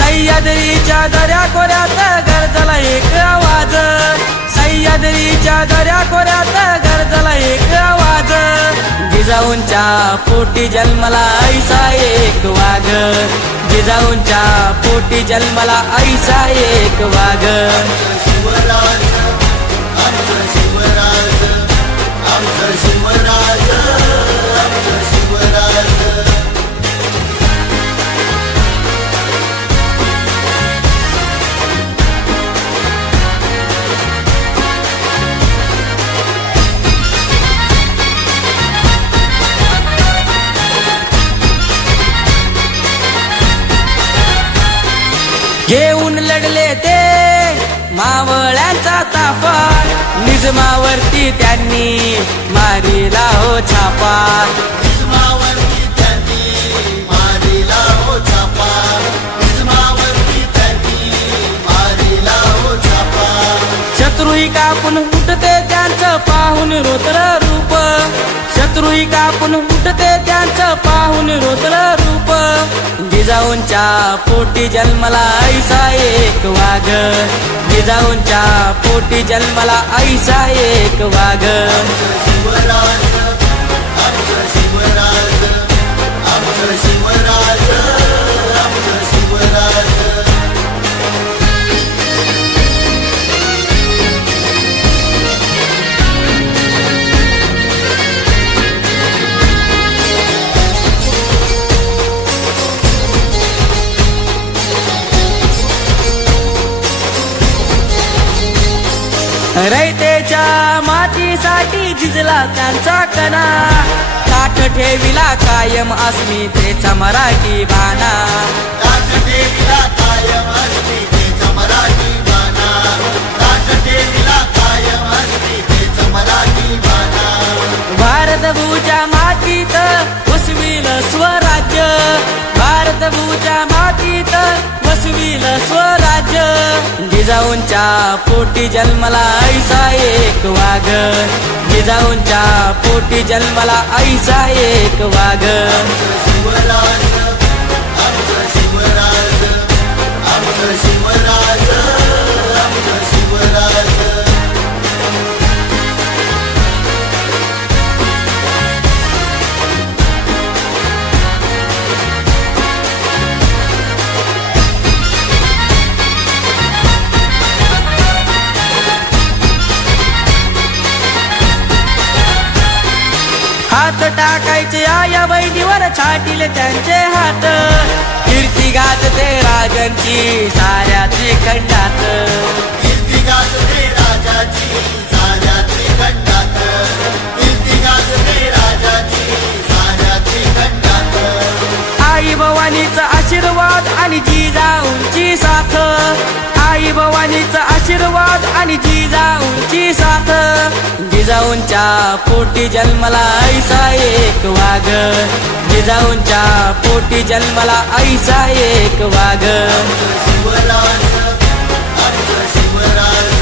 सह्याद्रीच्या दऱ्या कोऱ्यात गरजला एक आवाज, सह्याद्रीच्या दऱ्या कोऱ्यात गरजला एक आवाज, जिजाऊंच्या पोटी जन्मला ऐसा एक वाघ, जिजाऊंच्या पोटी जन्मला ऐसा एक वाघ। शिवराज आमचं शिवराज, आमचं शिवराज, आमचं शिवराज। घेऊन लढले ते मावळ्यांचा ताफा, निजमावरती त्यांनी मारिला हो छापा, निजमावरती त्यांनी मारिला हो छापा, निजमावरती त्यांनी मारिला हो छापा। शत्रुही कापून उठते त्यांचं पाहून रौद्र रूप, शत्रुही कापून उठते त्यांचं पाहून रौद्र रूप, जिजाऊंच्या पोटी जन्मला ऐसा एक वाघ, जिजाऊंच्या पोटी जन्मला ऐसा एक वाघ। शिवराज आमचं शिवराज, आमचं शिवराज, आमचं शिवराज। रयतेच्या मातीसाठी झिजला त्यांचा कणा, ताठ ठेविला कायम अस्मितेचा मराठी बाणा, ताठ ठेविला कायम अस्मितेचा मराठी बाणा, ताठ ठेविला कायम अस्मितेचा मराठी बाणा। भारतभूच्या मातीत वसविल स्वराज्य, भारतभूच्या मातीत वसविल स्वराज्य, जिजाऊंच्या पोटी जन्मला ऐसा एक वाघ, जिजाऊंच्या पोटी जन्मला ऐसा एक वाघ। शिवराज आमचं शिवराज, आमचं शिवराज, आमचं शिवराज। हात टाकायचे आया बहिणीवर छाटीले त्यांचे हात, कीर्ती गाजते राजांची साऱ्या त्रिखंडात, कीर्ती गाजते राजाची साऱ्या त्रिखंडात, कीर्ती गाजते राजाची साऱ्या त्रिखंडात। आई भवानीचा आशीर्वाद आणि जिजाऊंची साथ, आई भवानीचा आशीर्वाद आणि जिजाऊंची साथ, जिजाऊंच्या पोटी जन्मला ऐसा एक वाघ, जिजाऊंच्या पोटी जन्मला ऐसा एक वाघ। शिवराज आमचं शिवराज,